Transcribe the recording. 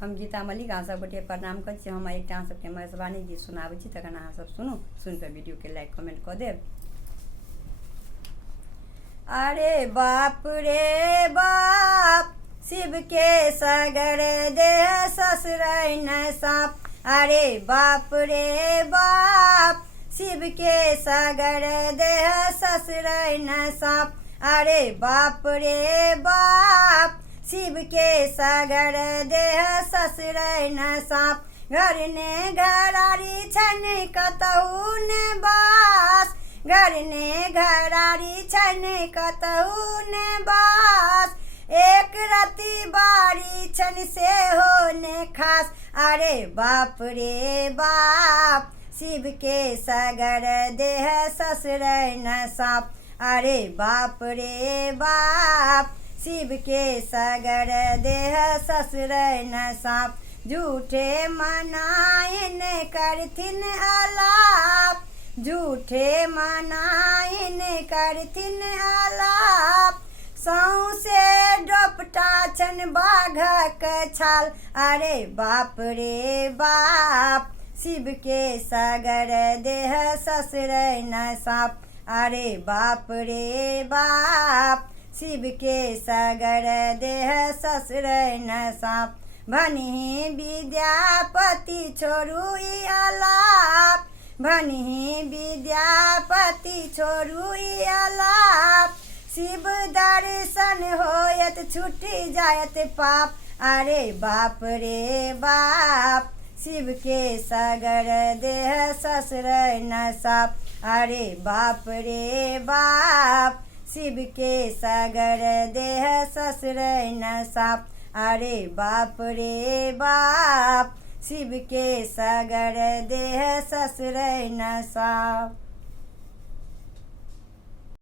हम गीता मलिक अहाँ सब गोटे प्रणाम कर छी। हम एक अहाँ सबके महेशवाणी गीत सुनाबै छी, तखन अहाँ सब सुनू, सुनिकऽ वीडियो के लाइक कमेंट कऽ देब। अरे बाप रे बाप, शिव के सगर देह ससुरै न साप। अरे बाप रे बाप, शिव के सगर देह ससुरै न साप। अरे बाप रे बाप, शिव के सगर देह ससुरै न साप। घर ने घरारी छन कतहु ने बास, घर ने घरारी छन कतहु ने बास। एक रति बारी छन से हो ने खास। अरे बाप रे बाप, शिव के सगर देह ससुरै न साप। अरे बाप रे बाप, शिव के सगर देह ससुरै न साप। झूठे मनाइन करथिन आलाप, झूठे मनाइन करथिन आलाप। सौंसे डोपटा छन बाघक छाल। अरे बाप रे बाप, शिव के सगर देह ससुरै न साप। अरे बाप रे बाप, शिव के सगर देह ससुरै न साप। भनिहि विद्यापति छोड़ू ई आलाप, भनिहि विद्यापति छोड़ू ई आलाप। शिव दर्शन होयत छुटि जायत पाप। अरे बाप रे बाप, शिव के सगर देह ससुरै न साप। अरे बाप रे बाप, शिव के सगर देह ससुरै न साप। अरे बाप रे बाप, शिव के सगर देह ससुरै न साप।